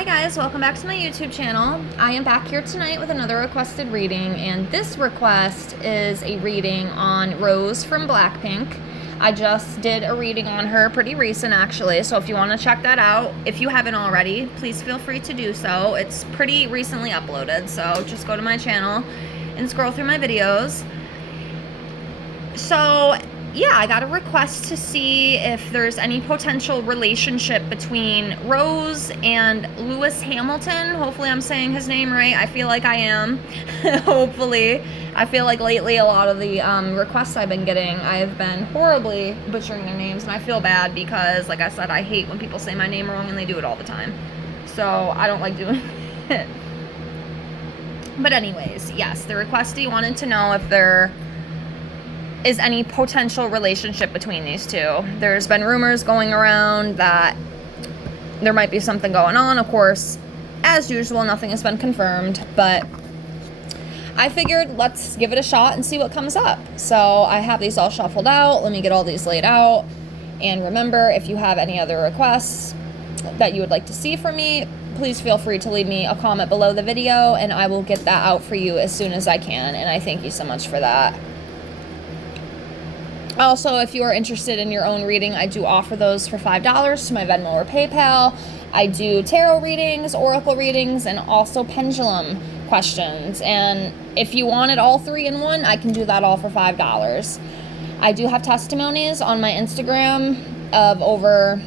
Hi guys, welcome back to my YouTube channel. I am back here tonight with another requested reading, and this request is a reading on Rose from Blackpink. I just did a reading on her, pretty recent actually, so if you want to check that out, if you haven't already, please feel free to do so. It's pretty recently uploaded, so just go to my channel and scroll through my videos. So yeah, I got a request to see if there's any potential relationship between Rose and Lewis Hamilton. Hopefully I'm saying his name right. I feel like I am. Hopefully. I feel like lately a lot of the requests I've been getting, I've been horribly butchering their names, and I feel bad because, like I said, I hate when people say my name wrong, and they do it all the time. So I don't like doing it. But anyways, yes, the requestee wanted to know if there is any potential relationship between these two. There's been rumors going around that there might be something going on. Of course, as usual, nothing has been confirmed, but I figured let's give it a shot and see what comes up. So I have these all shuffled out. Let me get all these laid out. And remember, if you have any other requests that you would like to see from me, please feel free to leave me a comment below the video, and I will get that out for you as soon as I can. And I thank you so much for that. Also, if you are interested in your own reading, I do offer those for $5 to my Venmo or PayPal. I do tarot readings, oracle readings, and also pendulum questions. And if you wanted all three in one, I can do that all for $5. I do have testimonies on my Instagram of over,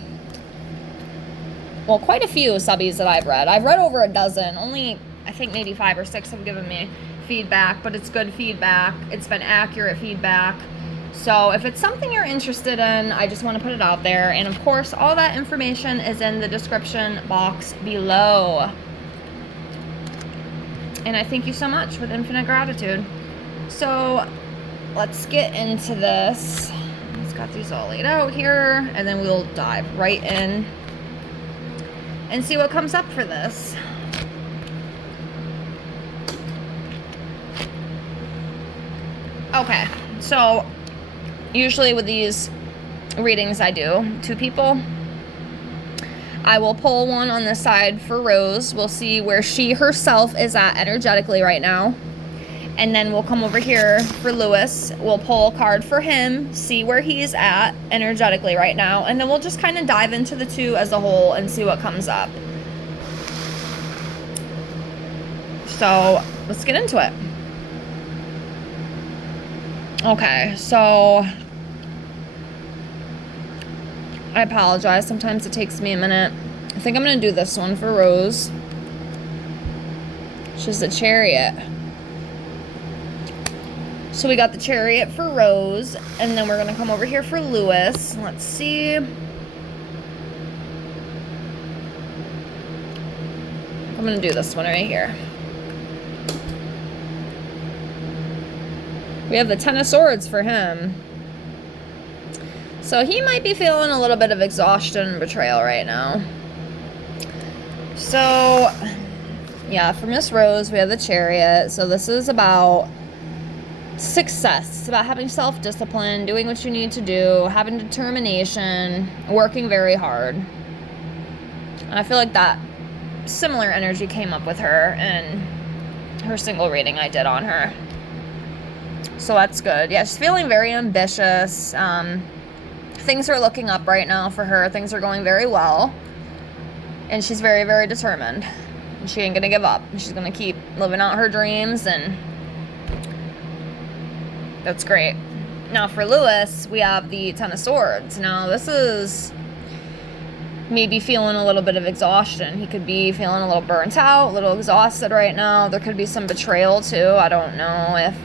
well, quite a few subbies that I've read. I've read over a dozen. Only, I think maybe 5 or 6 have given me feedback, but it's good feedback. It's been accurate feedback. So if it's something you're interested in, I just want to put it out there. And of course, all that information is in the description box below. And I thank you so much with infinite gratitude. So let's get into this. Let's got these all laid out here, and then we'll dive right in and see what comes up for this. Okay, so usually with these readings I do 2 people. I will pull one on this side for Rose. We'll see where she herself is at energetically right now. And then we'll come over here for Lewis. We'll pull a card for him, see where he's at energetically right now. And then we'll just kind of dive into the 2 as a whole and see what comes up. So let's get into it. Okay, so I apologize. Sometimes it takes me a minute. I think I'm going to do this one for Rose. She's the Chariot. So we got the Chariot for Rose, and then we're going to come over here for Lewis. Let's see. I'm going to do this one right here. We have the Ten of Swords for him. So he might be feeling a little bit of exhaustion and betrayal right now. So, yeah, for Miss Rose, we have the Chariot. So this is about success. It's about having self-discipline, doing what you need to do, having determination, working very hard. And I feel like that similar energy came up with her in her single reading I did on her. So that's good. Yeah, she's feeling very ambitious. Things are looking up right now for her. Things are going very well. And she's very, very determined. And she ain't gonna give up. She's gonna keep living out her dreams, and that's great. Now for Lewis, we have the Ten of Swords. Now this is maybe feeling a little bit of exhaustion. He could be feeling a little burnt out, a little exhausted right now. There could be some betrayal too. I don't know if,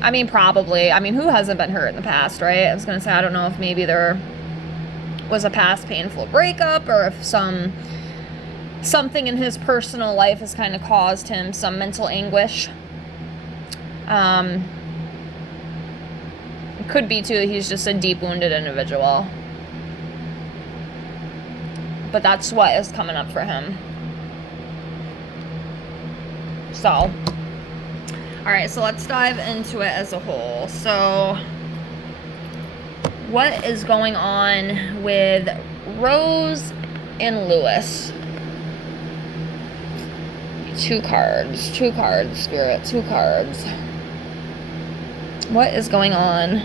I mean, probably. I mean, who hasn't been hurt in the past, right? I was going to say, I don't know if maybe there was a past painful breakup, or if something in his personal life has kind of caused him some mental anguish. It could be, too, he's just a deep wounded individual. But that's what is coming up for him. So, alright, so let's dive into it as a whole. So, what is going on with Rose and Lewis? 2 cards, Spirit, 2 cards. What is going on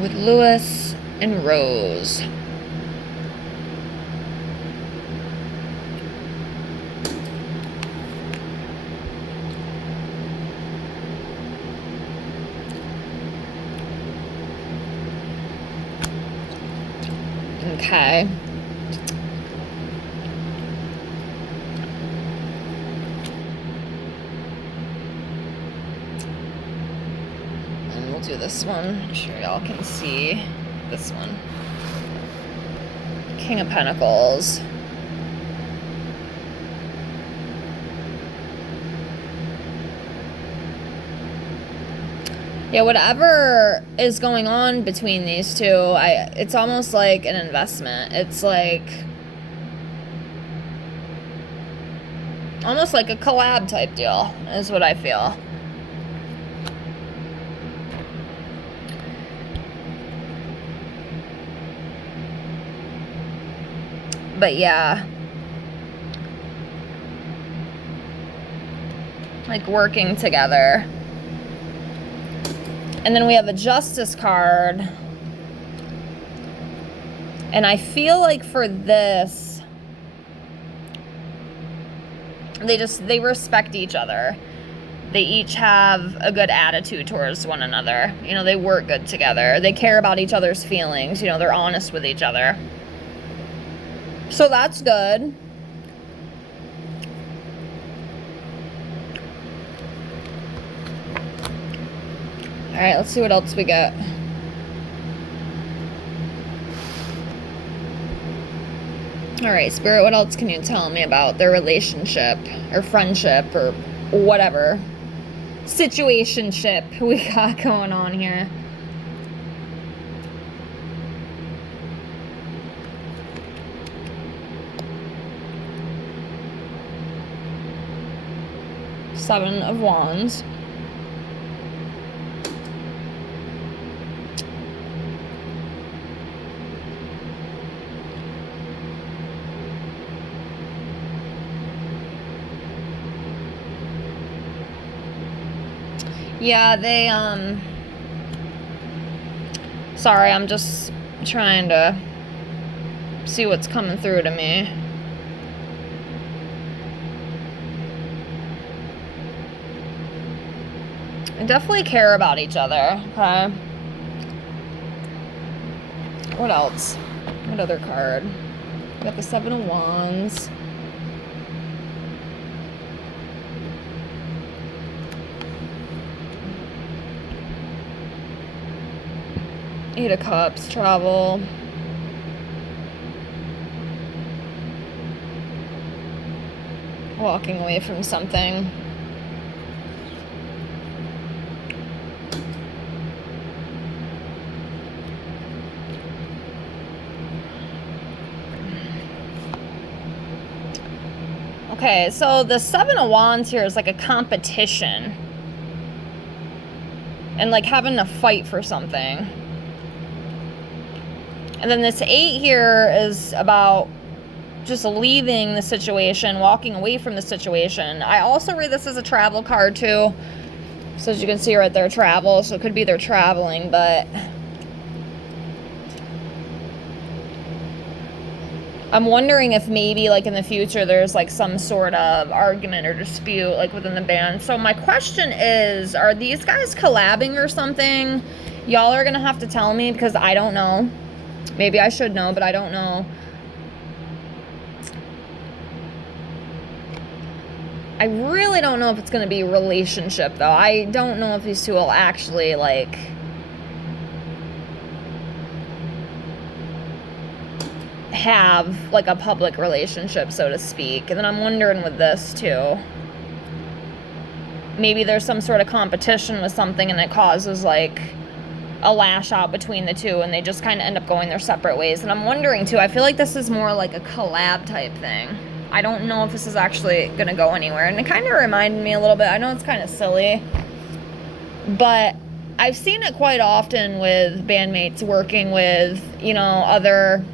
with Lewis and Rose? Okay. And we'll do this one. I'm sure y'all can see this one. King of Pentacles. Yeah, whatever is going on between these two, it's almost like an investment. It's like almost like a collab type deal is what I feel. But yeah, like working together. And then we have a Justice card. And I feel like for this, they respect each other. They each have a good attitude towards one another. You know, they work good together. They care about each other's feelings. You know, they're honest with each other. So that's good. All right, let's see what else we get. All right, Spirit, what else can you tell me about their relationship or friendship or whatever situationship we got going on here? Seven of Wands. Yeah, they, sorry, I'm just trying to see what's coming through to me. They definitely care about each other, okay? What else? What other card? We got the Seven of Wands. Eight of Cups, travel. Walking away from something. Okay, so the Seven of Wands here is like a competition. And like having to fight for something. And then this 8 here is about just leaving the situation, walking away from the situation. I also read this as a travel card too. So as you can see right there, travel. So it could be they're traveling, but I'm wondering if maybe like in the future there's like some sort of argument or dispute like within the band. So my question is, are these guys collabing or something? Y'all are gonna have to tell me because I don't know. Maybe I should know, but I don't know. I really don't know if it's going to be a relationship, though. I don't know if these two will actually, like, have, like, a public relationship, so to speak. And then I'm wondering with this, too. Maybe there's some sort of competition with something and it causes, like, a lash out between the two and they just kind of end up going their separate ways. And I'm wondering too, I feel like this is more like a collab type thing. I don't know if this is actually gonna go anywhere, and it kind of reminded me a little bit, I know it's kind of silly, but I've seen it quite often with bandmates working with, you know, other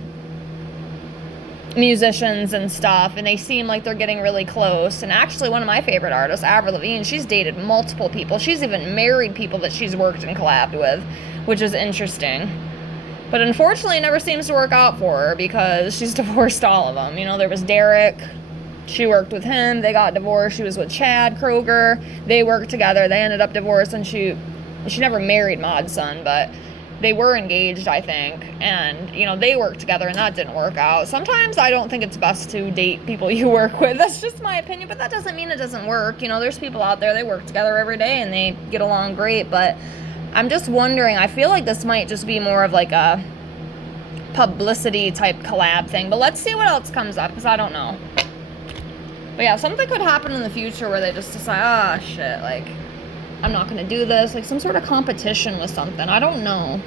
musicians and stuff, and they seem like they're getting really close. And actually, one of my favorite artists, Avril Lavigne, she's dated multiple people. She's even married people that she's worked and collabed with, which is interesting. But unfortunately, it never seems to work out for her because she's divorced all of them. You know, there was Derek. She worked with him. They got divorced. She was with Chad Kroeger. They worked together. They ended up divorced, and she never married Mod's son, but they were engaged, I think. And, you know, they worked together, and that didn't work out. Sometimes I don't think it's best to date people you work with. That's just my opinion, but that doesn't mean it doesn't work. You know, there's people out there, they work together every day, and they get along great, but I'm just wondering, I feel like this might just be more of like a publicity type collab thing, but let's see what else comes up, because I don't know. But yeah, something could happen in the future where they just decide, ah, shit, like, I'm not gonna do this, like some sort of competition with something, I don't know.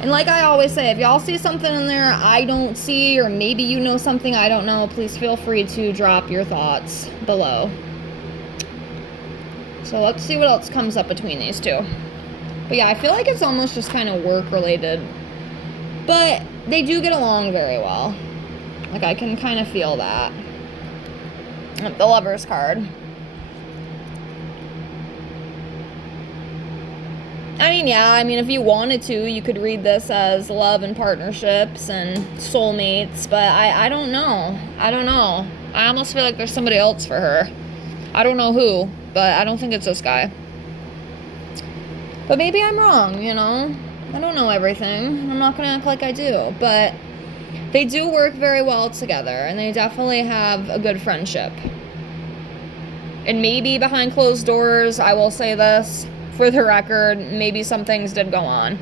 And like I always say, if y'all see something in there I don't see, or maybe you know something I don't know, please feel free to drop your thoughts below. So let's see what else comes up between these two. But yeah, I feel like it's almost just kind of work related. But they do get along very well. Like, I can kind of feel that. The Lover's card. I mean, yeah, I mean, if you wanted to, you could read this as love and partnerships and soulmates, but I don't know. I don't know. I almost feel like there's somebody else for her. I don't know who, but I don't think it's this guy. But maybe I'm wrong, you know? I don't know everything. I'm not going to act like I do. But they do work very well together, and they definitely have a good friendship. And maybe behind closed doors, I will say this, for the record, maybe some things did go on.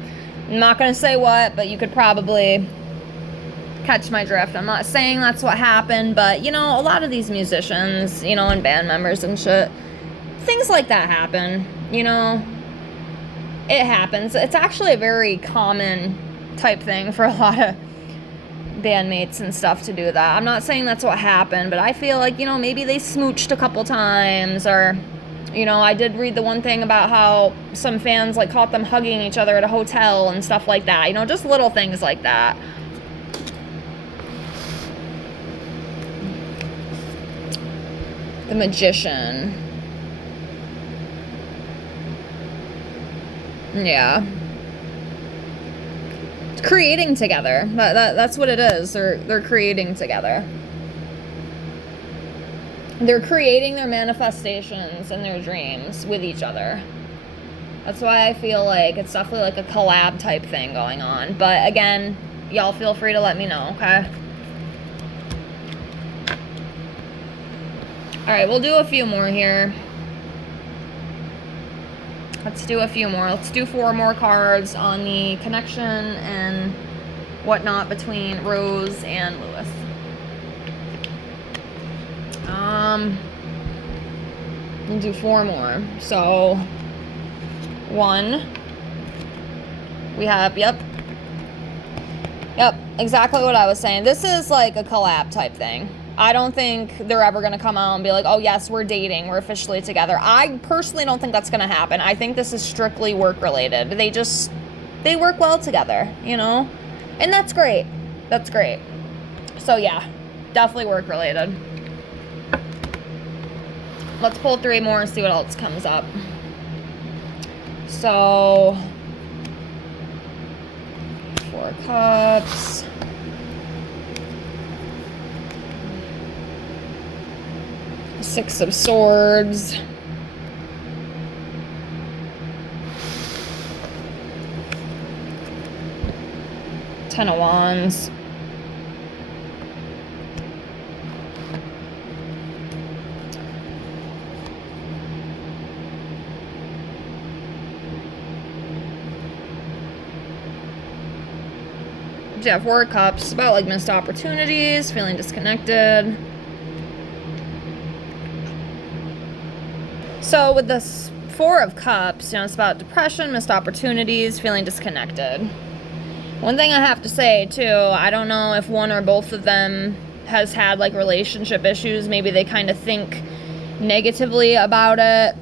I'm not going to say what, but you could probably catch my drift. I'm not saying that's what happened, but, you know, a lot of these musicians, you know, and band members and shit, things like that happen, you know? It happens. It's actually a very common type thing for a lot of bandmates and stuff to do that. I'm not saying that's what happened, but I feel like, you know, maybe they smooched a couple times, or, you know, I did read the one thing about how some fans, like, caught them hugging each other at a hotel and stuff like that. You know, just little things like that. The Magician. Yeah. Creating together. That's what it is. They're creating together. They're creating their manifestations and their dreams with each other. That's why I feel like it's definitely like a collab type thing going on. But again, y'all feel free to let me know, okay? Alright, we'll do a few more here. Let's do a few more. Let's do 4 more cards on the connection and whatnot between Rose and Lewis. We'll do 4 more. So, 1. We have, yep, exactly what I was saying. This is like a collab type thing. I don't think they're ever going to come out and be like, oh, yes, we're dating. We're officially together. I personally don't think that's going to happen. I think this is strictly work-related. They work well together, you know? And that's great. That's great. So, yeah, definitely work-related. Let's pull 3 more and see what else comes up. So, 4 cups. Six of Swords. Ten of Wands. Yeah, 4 cups. About like missed opportunities, feeling disconnected. So with this 4 of Cups, you know, it's about depression, missed opportunities, feeling disconnected. One thing I have to say, too, I don't know if one or both of them has had, like, relationship issues. Maybe they kind of think negatively about it.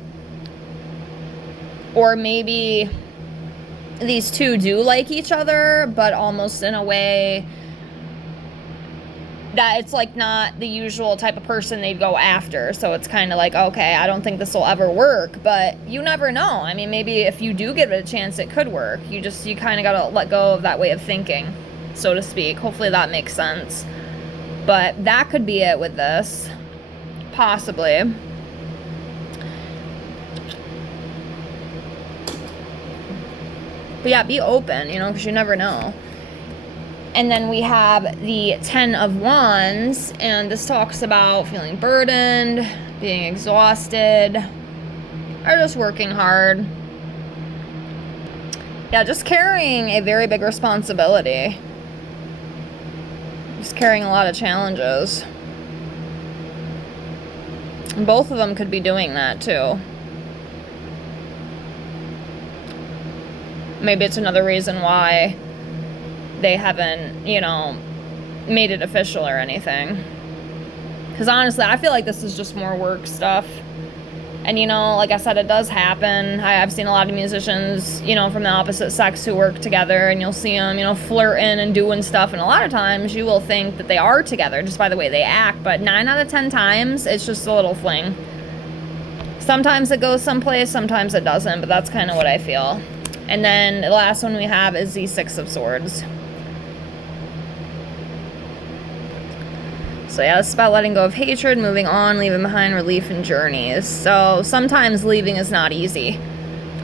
Or maybe these two do like each other, but almost in a way that it's like not the usual type of person they'd go after. So it's kind of like, okay, I don't think this will ever work, but you never know. I mean, maybe if you do give it a chance, it could work. You kind of got to let go of that way of thinking, so to speak. Hopefully that makes sense. But that could be it with this, possibly. But yeah, be open, you know, because you never know. And then we have the 10 of Wands, and this talks about feeling burdened, being exhausted, or just working hard. Yeah, just carrying a very big responsibility. Just carrying a lot of challenges. And both of them could be doing that too. Maybe it's another reason why they haven't, you know, made it official or anything. Because honestly, I feel like this is just more work stuff. And, you know, like I said, it does happen. I've seen a lot of musicians, you know, from the opposite sex who work together, and you'll see them, you know, flirting and doing stuff. And a lot of times you will think that they are together just by the way they act. But 9 out of 10 times, it's just a little fling. Sometimes it goes someplace, sometimes it doesn't. But that's kind of what I feel. And then the last one we have is the 6 of Swords. So yeah, it's about letting go of hatred, moving on, leaving behind relief and journeys. So sometimes leaving is not easy,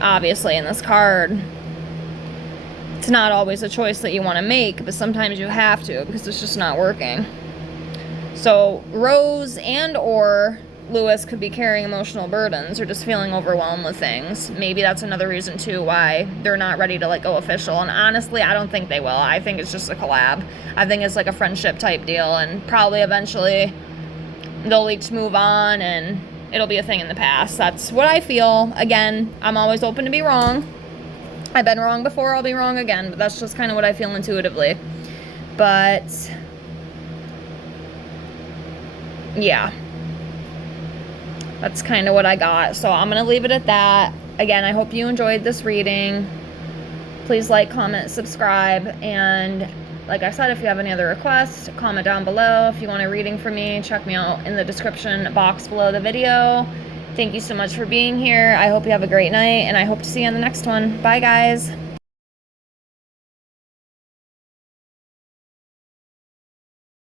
obviously, in this card. It's not always a choice that you want to make, but sometimes you have to because it's just not working. So Rose and or Lewis could be carrying emotional burdens or just feeling overwhelmed with things. Maybe that's another reason too why they're not ready to let go official. And honestly, I don't think they will. I think it's just a collab. I think it's like a friendship type deal, and probably eventually they'll each move on and it'll be a thing in the past. That's what I feel. Again, I'm always open to be wrong. I've been wrong before, I'll be wrong again, but that's just kind of what I feel intuitively. But yeah, that's kind of what I got. So I'm going to leave it at that. Again, I hope you enjoyed this reading. Please like, comment, subscribe. And like I said, if you have any other requests, comment down below. If you want a reading from me, check me out in the description box below the video. Thank you so much for being here. I hope you have a great night, and I hope to see you on the next one. Bye, guys.